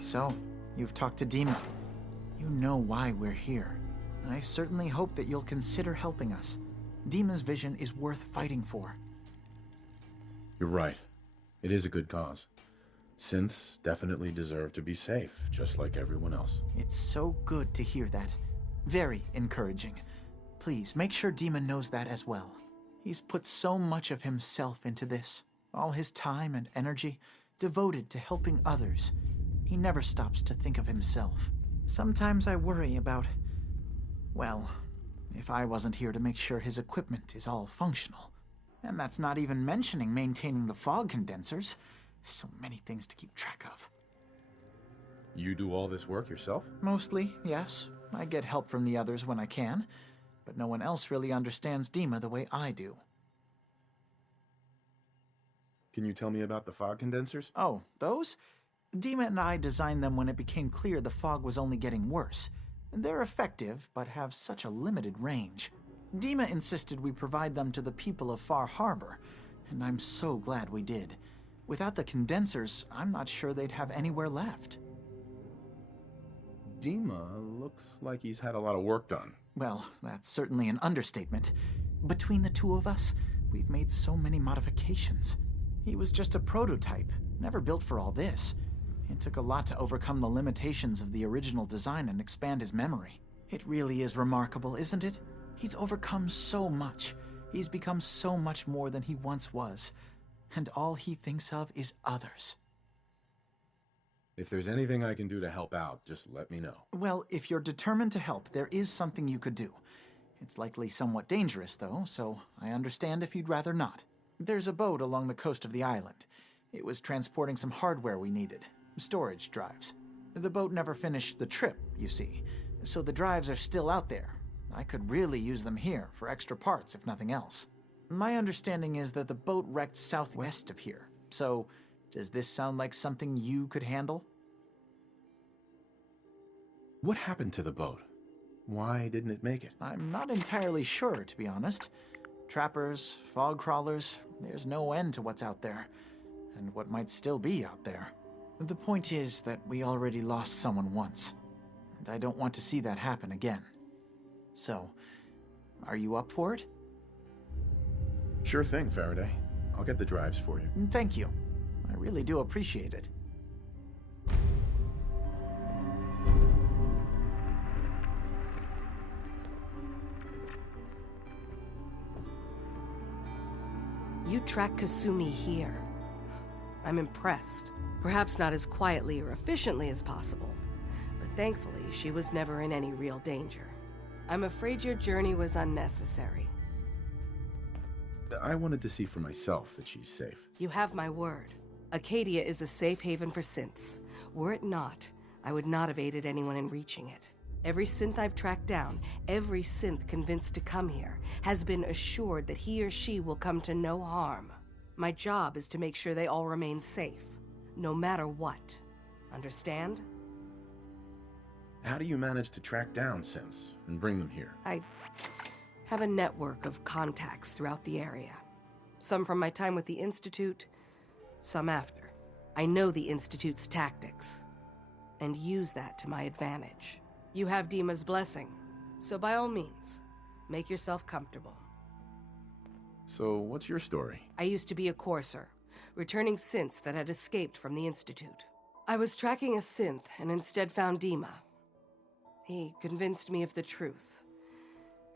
So, you've talked to DiMA. You know why we're here. I certainly hope that you'll consider helping us. DiMA's vision is worth fighting for. You're right. It is a good cause. Synths definitely deserve to be safe, just like everyone else. It's so good to hear that. Very encouraging. Please, make sure DiMA knows that as well. He's put so much of himself into this. All his time and energy devoted to helping others. He never stops to think of himself. Sometimes I worry about, well, if I wasn't here to make sure his equipment is all functional. And that's not even mentioning maintaining the fog condensers. So many things to keep track of. You do all this work yourself? Mostly, yes. I get help from the others when I can, but no one else really understands DiMA the way I do. Can you tell me about the fog condensers? Oh, those? DiMA and I designed them when it became clear the fog was only getting worse. They're effective, but have such a limited range. DiMA insisted we provide them to the people of Far Harbor, and I'm so glad we did. Without the condensers, I'm not sure they'd have anywhere left. DiMA looks like he's had a lot of work done. Well, that's certainly an understatement. Between the two of us, we've made so many modifications. He was just a prototype, never built for all this. It took a lot to overcome the limitations of the original design and expand his memory. It really is remarkable, isn't it? He's overcome so much. He's become so much more than he once was. And all he thinks of is others. If there's anything I can do to help out, just let me know. Well, if you're determined to help, there is something you could do. It's likely somewhat dangerous, though, so I understand if you'd rather not. There's a boat along the coast of the island. It was transporting some hardware we needed. Storage drives. The boat never finished the trip, you see, so the drives are still out there. I could really use them here for extra parts, if nothing else. My understanding is that the boat wrecked southwest of here, so does this sound like something you could handle? What happened to the boat? Why didn't it make it? I'm not entirely sure, to be honest. Trappers, fog crawlers, there's no end to what's out there, and what might still be out there. The point is that we already lost someone once, and I don't want to see that happen again. So, are you up for it? Sure thing, Faraday. I'll get the drives for you. Thank you. I really do appreciate it. You track Kasumi here. I'm impressed. Perhaps not as quietly or efficiently as possible, but thankfully she was never in any real danger. I'm afraid your journey was unnecessary. I wanted to see for myself that she's safe. You have my word. Acadia is a safe haven for synths. Were it not, I would not have aided anyone in reaching it. Every synth I've tracked down, every synth convinced to come here, has been assured that he or she will come to no harm. My job is to make sure they all remain safe, no matter what. Understand? How do you manage to track down synths and bring them here? I have a network of contacts throughout the area. Some from my time with the Institute, some after. I know the Institute's tactics, and use that to my advantage. You have DiMA's blessing, so by all means, make yourself comfortable. So, what's your story? I used to be a courser, returning synths that had escaped from the Institute. I was tracking a synth and instead found DiMA. He convinced me of the truth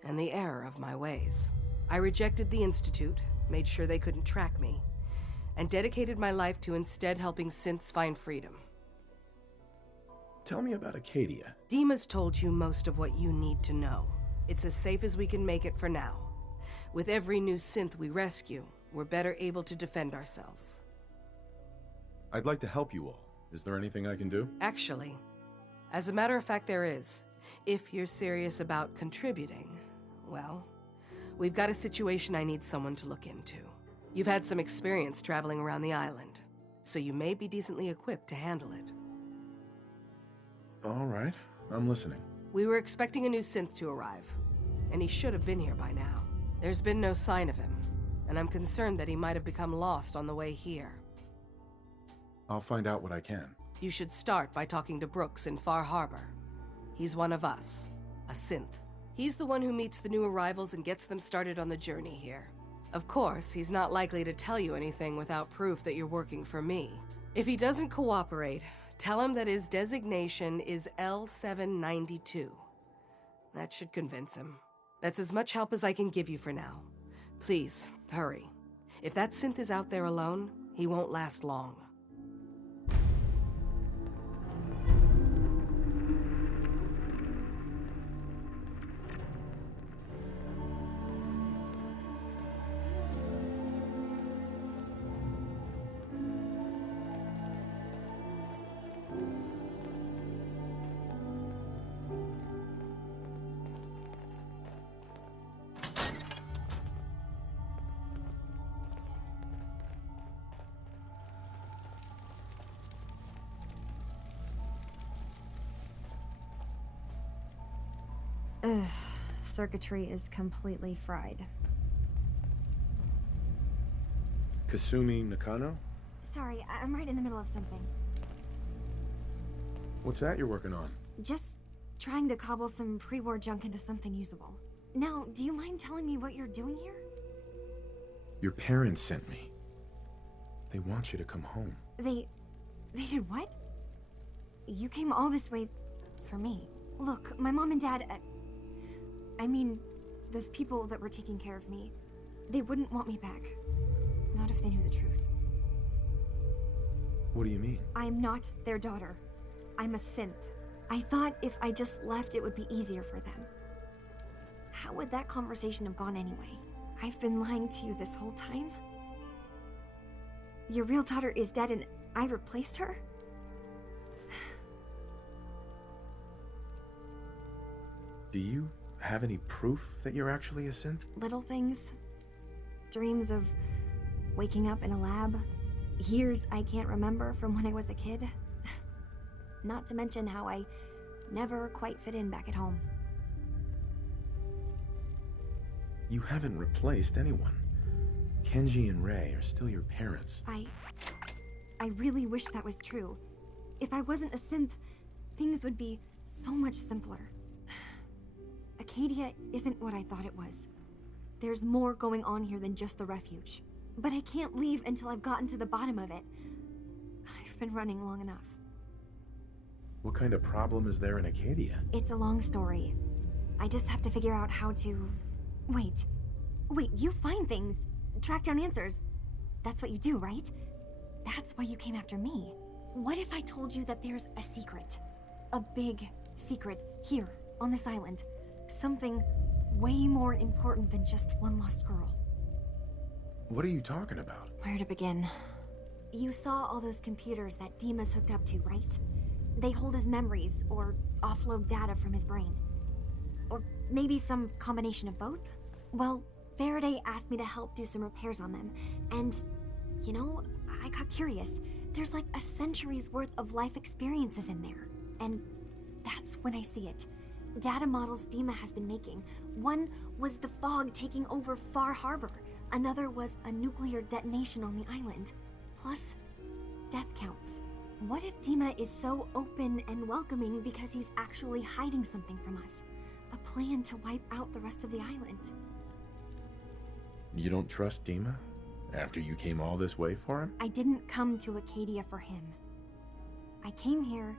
and the error of my ways. I rejected the Institute, made sure they couldn't track me, and dedicated my life to instead helping synths find freedom. Tell me about Acadia. DiMA's told you most of what you need to know. It's as safe as we can make it for now. With every new synth we rescue, we're better able to defend ourselves. I'd like to help you all. Is there anything I can do? Actually, as a matter of fact, there is. If you're serious about contributing, well, we've got a situation I need someone to look into. You've had some experience traveling around the island, so you may be decently equipped to handle it. All right, I'm listening. We were expecting a new synth to arrive, and he should have been here by now. There's been no sign of him, and I'm concerned that he might have become lost on the way here. I'll find out what I can. You should start by talking to Brooks in Far Harbor. He's one of us, a synth. He's the one who meets the new arrivals and gets them started on the journey here. Of course, he's not likely to tell you anything without proof that you're working for me. If he doesn't cooperate, tell him that his designation is L792. That should convince him. That's as much help as I can give you for now. Please, hurry. If that synth is out there alone, he won't last long. Ugh, circuitry is completely fried. Kasumi Nakano? Sorry, I'm right in the middle of something. What's that you're working on? Just trying to cobble some pre-war junk into something usable. Now, do you mind telling me what you're doing here? Your parents sent me. They want you to come home. They did what? You came all this way for me. Look, my mom and dad, I mean, those people that were taking care of me, they wouldn't want me back. Not if they knew the truth. What do you mean? I'm not their daughter. I'm a synth. I thought if I just left, it would be easier for them. How would that conversation have gone anyway? I've been lying to you this whole time? Your real daughter is dead and I replaced her? Do you have any proof that you're actually a synth? Little things. Dreams of waking up in a lab. Years I can't remember from when I was a kid. Not to mention how I never quite fit in back at home. You haven't replaced anyone. Kenji and Rei are still your parents. I really wish that was true. If I wasn't a synth, things would be so much simpler. Acadia isn't what I thought it was. There's more going on here than just the refuge. But I can't leave until I've gotten to the bottom of it. I've been running long enough. What kind of problem is there in Acadia? It's a long story. I just have to figure out how to... Wait, you find things, track down answers. That's what you do, right? That's why you came after me. What if I told you that there's a secret? A big secret here, on this island. Something way more important than just one lost girl. What are you talking about? Where to begin? You saw all those computers that DiMA's hooked up to, right? They hold his memories, or offload data from his brain. Or maybe some combination of both? Well, Faraday asked me to help do some repairs on them, and, you know, I got curious. There's like a century's worth of life experiences in there, and that's when I see it. Data models DiMA has been making. One was the fog taking over Far Harbor. Another was a nuclear detonation on the island. Plus, death counts. What if DiMA is so open and welcoming because he's actually hiding something from us? A plan to wipe out the rest of the island. You don't trust DiMA? After you came all this way for him? I didn't come to Acadia for him. I came here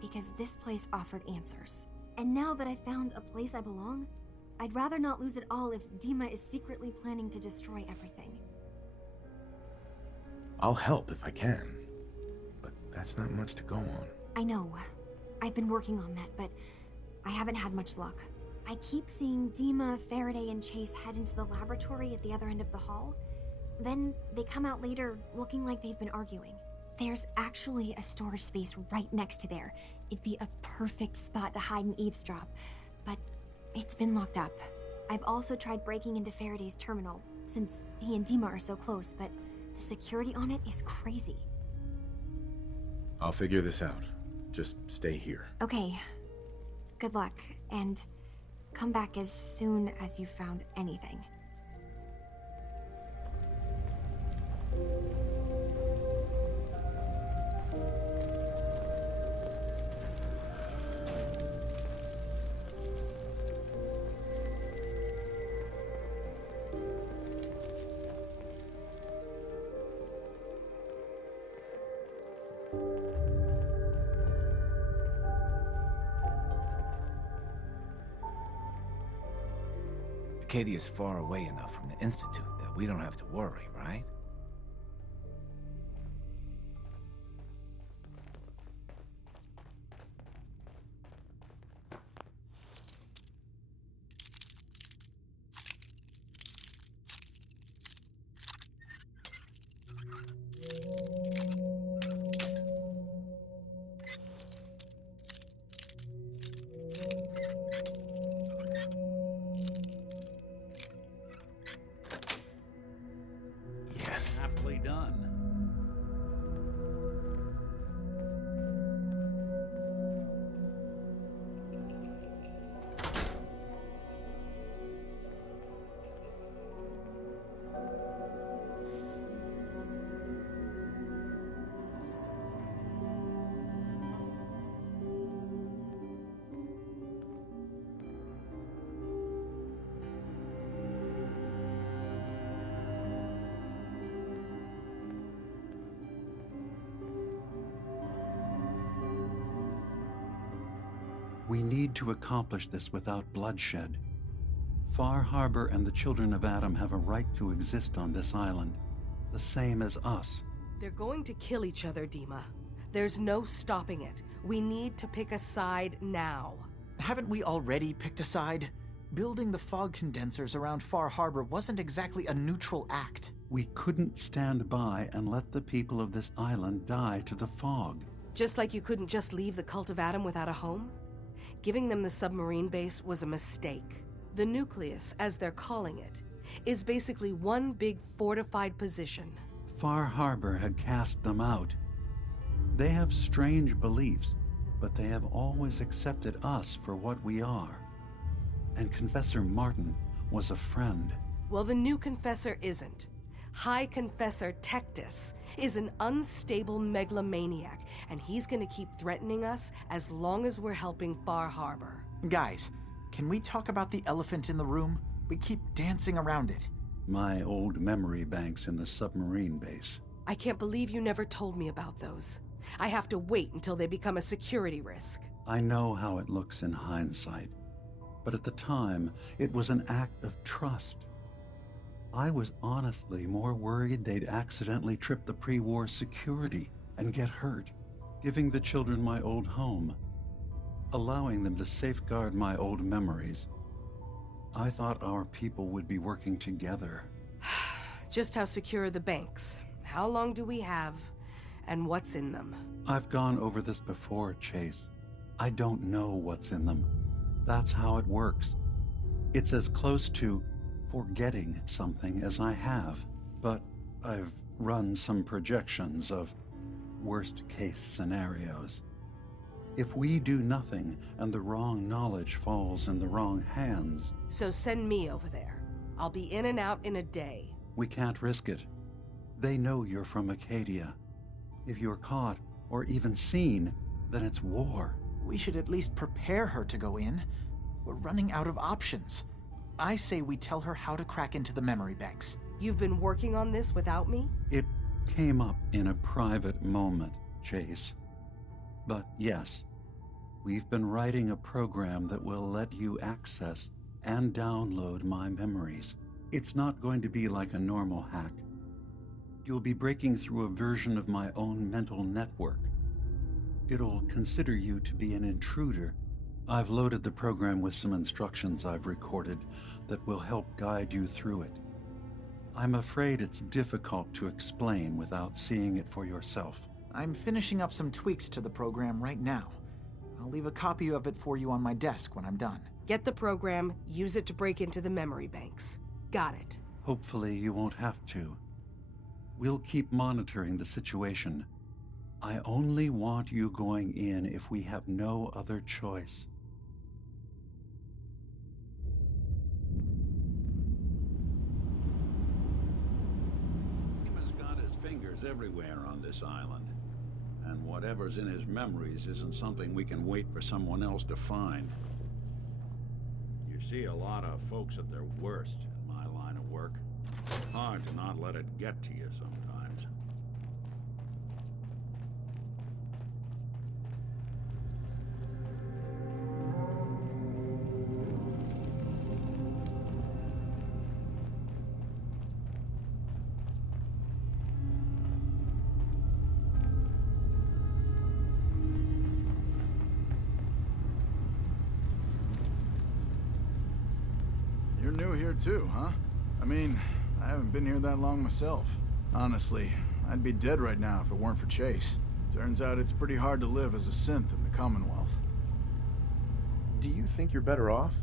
because this place offered answers. And now that I found a place I belong, I'd rather not lose it all if DiMA is secretly planning to destroy everything. I'll help if I can. But that's not much to go on. I know. I've been working on that, but I haven't had much luck. I keep seeing DiMA, Faraday, and Chase head into the laboratory at the other end of the hall. Then they come out later looking like they've been arguing. There's actually a storage space right next to there. It'd be a perfect spot to hide and eavesdrop, but it's been locked up. I've also tried breaking into Faraday's terminal, since he and DiMA are so close, but the security on it is crazy. I'll figure this out. Just stay here. Okay. Good luck, and come back as soon as you've found anything. Acadia's far away enough from the Institute that we don't have to worry, right? Yes. Aptly done. We need to accomplish this without bloodshed. Far Harbor and the children of Adam have a right to exist on this island, the same as us. They're going to kill each other, DiMA. There's no stopping it. We need to pick a side now. Haven't we already picked a side? Building the fog condensers around Far Harbor wasn't exactly a neutral act. We couldn't stand by and let the people of this island die to the fog. Just like you couldn't just leave the Cult of Adam without a home? Giving them the submarine base was a mistake. The nucleus, as they're calling it, is basically one big fortified position. Far Harbor had cast them out. They have strange beliefs, but they have always accepted us for what we are. And Confessor Martin was a friend. Well, the new Confessor isn't. High Confessor Tectus is an unstable megalomaniac, and he's gonna keep threatening us as long as we're helping Far Harbor. Guys, can we talk about the elephant in the room? We keep dancing around it. My old memory banks in the submarine base. I can't believe you never told me about those. I have to wait until they become a security risk. I know how it looks in hindsight, but at the time, it was an act of trust. I was honestly more worried they'd accidentally trip the pre-war security and get hurt, giving the children my old home, allowing them to safeguard my old memories. I thought our people would be working together. Just how secure are the banks? How long do we have? And what's in them? I've gone over this before, Chase. I don't know what's in them. That's how it works. It's as close to forgetting something as I have, but I've run some projections of worst-case scenarios. If we do nothing and the wrong knowledge falls in the wrong hands... So send me over there. I'll be in and out in a day. We can't risk it. They know you're from Acadia. If you're caught, or even seen, then it's war. We should at least prepare her to go in. We're running out of options. I say we tell her how to crack into the memory banks. You've been working on this without me? It came up in a private moment, Chase. But yes, we've been writing a program that will let you access and download my memories. It's not going to be like a normal hack. You'll be breaking through a version of my own mental network. It'll consider you to be an intruder. I've loaded the program with some instructions I've recorded that will help guide you through it. I'm afraid it's difficult to explain without seeing it for yourself. I'm finishing up some tweaks to the program right now. I'll leave a copy of it for you on my desk when I'm done. Get the program, use it to break into the memory banks. Got it. Hopefully you won't have to. We'll keep monitoring the situation. I only want you going in if we have no other choice. DiMA's got his fingers everywhere on this island. And whatever's in his memories isn't something we can wait for someone else to find. You see a lot of folks at their worst in my line of work. Hard to not let it get to you sometimes. new here too, huh? I mean, I haven't been here that long myself. Honestly, I'd be dead right now if it weren't for Chase. Turns out it's pretty hard to live as a synth in the Commonwealth. Do you think you're better off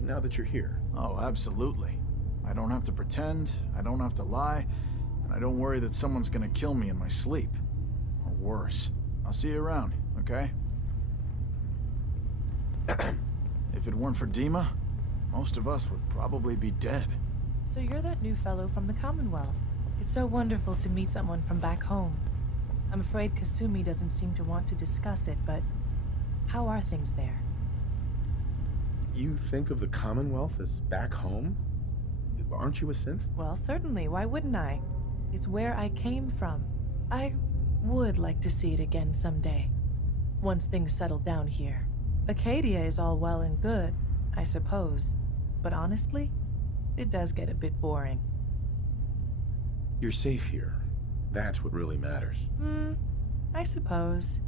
now that you're here? Oh, absolutely. I don't have to pretend, I don't have to lie, and I don't worry that someone's gonna kill me in my sleep. Or worse. I'll see you around, okay? If it weren't for DiMA, most of us would probably be dead. So you're that new fellow from the Commonwealth. It's so wonderful to meet someone from back home. I'm afraid Kasumi doesn't seem to want to discuss it, but how are things there? You think of the Commonwealth as back home? Aren't you a synth? Well, certainly. Why wouldn't I? It's where I came from. I would like to see it again someday, once things settle down here. Acadia is all well and good, I suppose, but honestly, it does get a bit boring. You're safe here. That's what really matters. I suppose.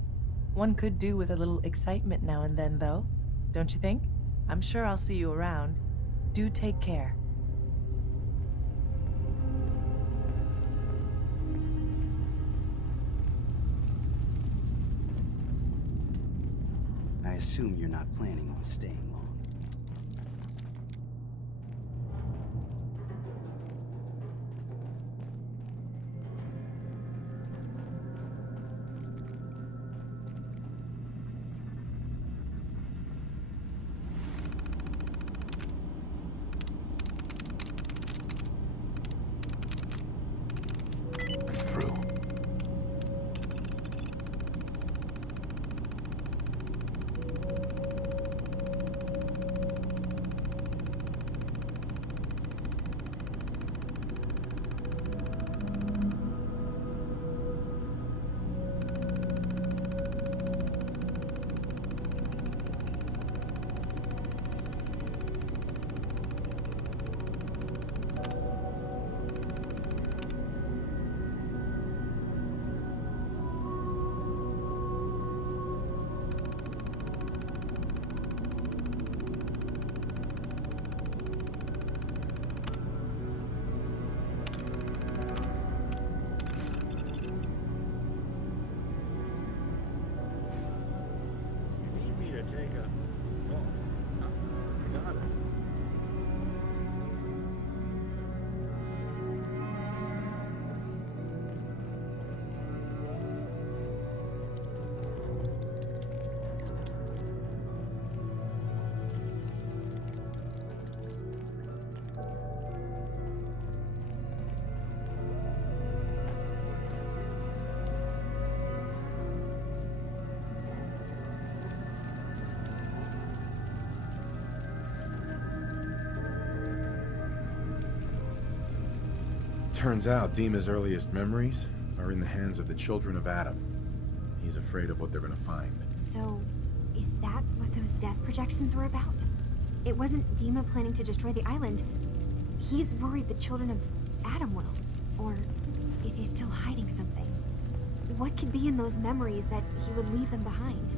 One could do with a little excitement now and then, though, don't you think? I'm sure I'll see you around. Do take care. I assume you're not planning on staying long. Turns out DiMA's earliest memories are in the hands of the children of Adam. He's afraid of what they're gonna find. So, is that what those death projections were about? It wasn't DiMA planning to destroy the island. He's worried the children of Adam will. Or is he still hiding something? What could be in those memories that he would leave them behind?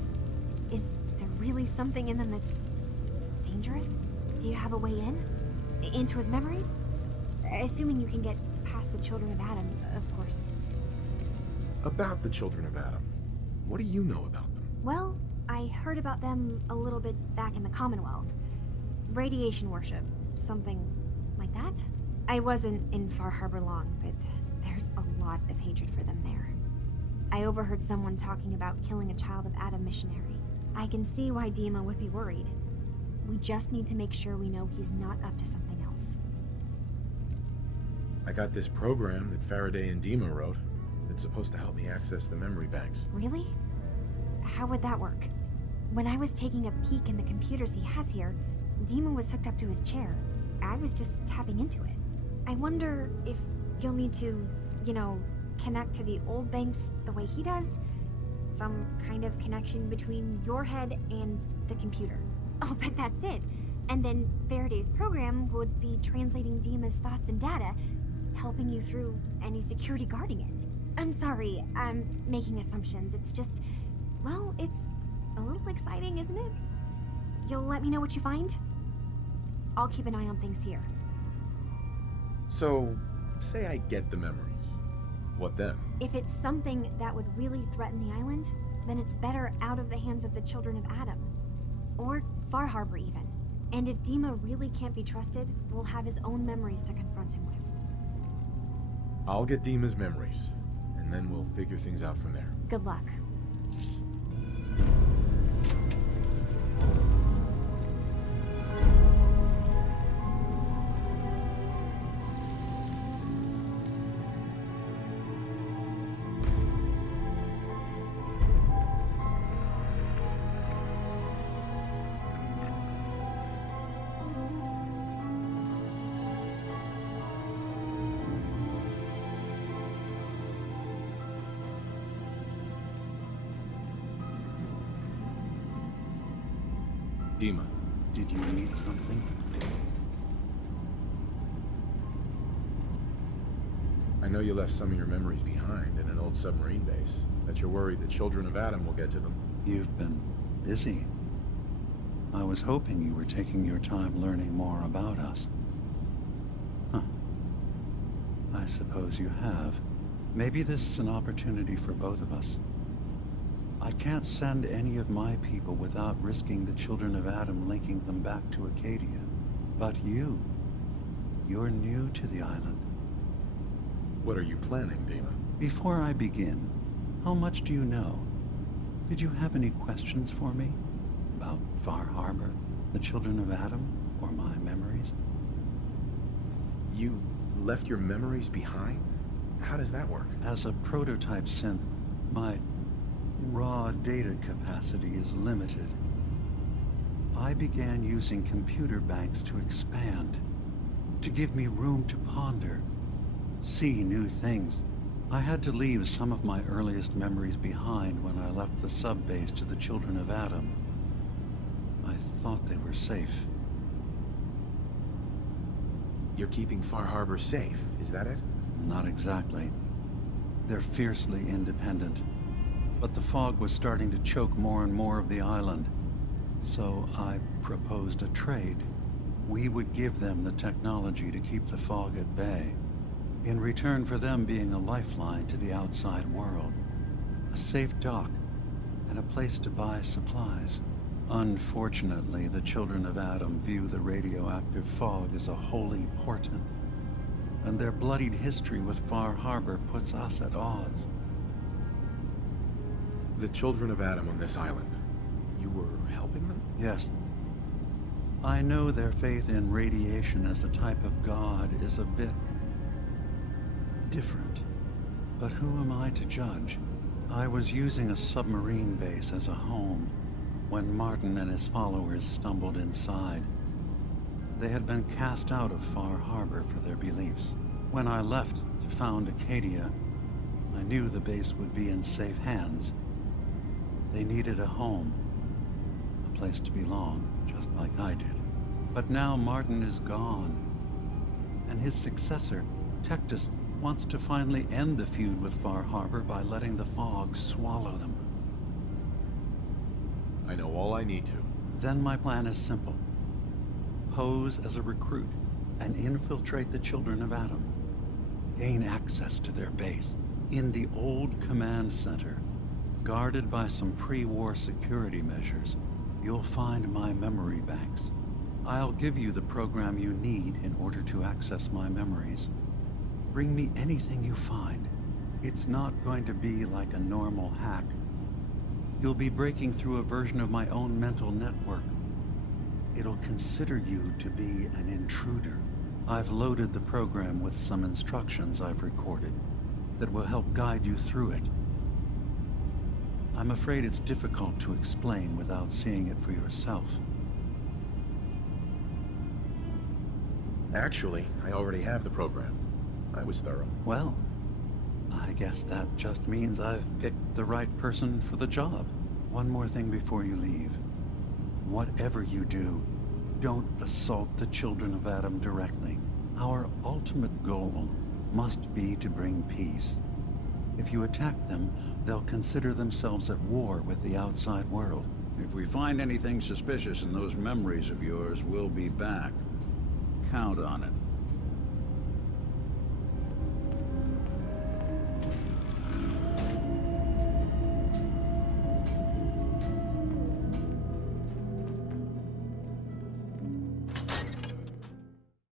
Is there really something in them that's dangerous? Do you have a way in? Into his memories? Assuming you can get past the children of Adam, of course. About the children of Adam, what do you know about them? Well, I heard about them a little bit back in the Commonwealth. Radiation worship, something like that. I wasn't in Far Harbor long, but there's a lot of hatred for them there. I overheard someone talking about killing a child of Adam missionary. I can see why DiMA would be worried. We just need to make sure we know he's not up to something else. I got this program that Faraday and DiMA wrote. It's supposed to help me access the memory banks. Really? How would that work? When I was taking a peek in the computers he has here, DiMA was hooked up to his chair. I was just tapping into it. I wonder if you'll need to, connect to the old banks the way he does? Some kind of connection between your head and the computer. I'll bet that's it. And then Faraday's program would be translating DiMA's thoughts and data, helping you through any security guarding it. I'm sorry, I'm making assumptions. It's just, well, it's a little exciting, isn't it? You'll let me know what you find? I'll keep an eye on things here. So, say I get the memories. What then? If it's something that would really threaten the island, then it's better out of the hands of the children of Adam. Or Far Harbor, even. And if DiMA really can't be trusted, we'll have his own memories to confront him with. I'll get DiMA's memories, and then we'll figure things out from there. Good luck. DiMA. Did you need something? I know you left some of your memories behind in an old submarine base. That you're worried the children of Adam will get to them. You've been busy. I was hoping you were taking your time learning more about us. Huh. I suppose you have. Maybe this is an opportunity for both of us. I can't send any of my people without risking the children of Adam linking them back to Acadia. But you're new to the island. What are you planning, DiMA? Before I begin, how much do you know? Did you have any questions for me? About Far Harbor, the children of Adam, or my memories? You left your memories behind? How does that work? As a prototype synth, my raw data capacity is limited. I began using computer banks to expand, to give me room to ponder, see new things. I had to leave some of my earliest memories behind when I left the sub-base to the children of Adam. I thought they were safe. You're keeping Far Harbor safe, is that it? Not exactly. They're fiercely independent. But the fog was starting to choke more and more of the island. So I proposed a trade. We would give them the technology to keep the fog at bay, in return for them being a lifeline to the outside world. A safe dock, and a place to buy supplies. Unfortunately, the children of Adam view the radioactive fog as a holy portent, and their bloodied history with Far Harbor puts us at odds. The children of Adam on this island. You were helping them? Yes. I know their faith in radiation as a type of god is a bit different. But who am I to judge? I was using a submarine base as a home when Martin and his followers stumbled inside. They had been cast out of Far Harbor for their beliefs. When I left to found Acadia, I knew the base would be in safe hands. They needed a home, a place to belong, just like I did. But now Martin is gone, and his successor, Tectus, wants to finally end the feud with Far Harbor by letting the fog swallow them. I know all I need to. Then my plan is simple. Pose as a recruit and infiltrate the children of Adam. Gain access to their base. In the old command center, guarded by some pre-war security measures, you'll find my memory banks. I'll give you the program you need in order to access my memories. Bring me anything you find. It's not going to be like a normal hack. You'll be breaking through a version of my own mental network. It'll consider you to be an intruder. I've loaded the program with some instructions I've recorded that will help guide you through it. I'm afraid it's difficult to explain without seeing it for yourself. Actually, I already have the program. I was thorough. Well, I guess that just means I've picked the right person for the job. One more thing before you leave. Whatever you do, don't assault the children of Adam directly. Our ultimate goal must be to bring peace. If you attack them, they'll consider themselves at war with the outside world. If we find anything suspicious in those memories of yours, we'll be back. count on it.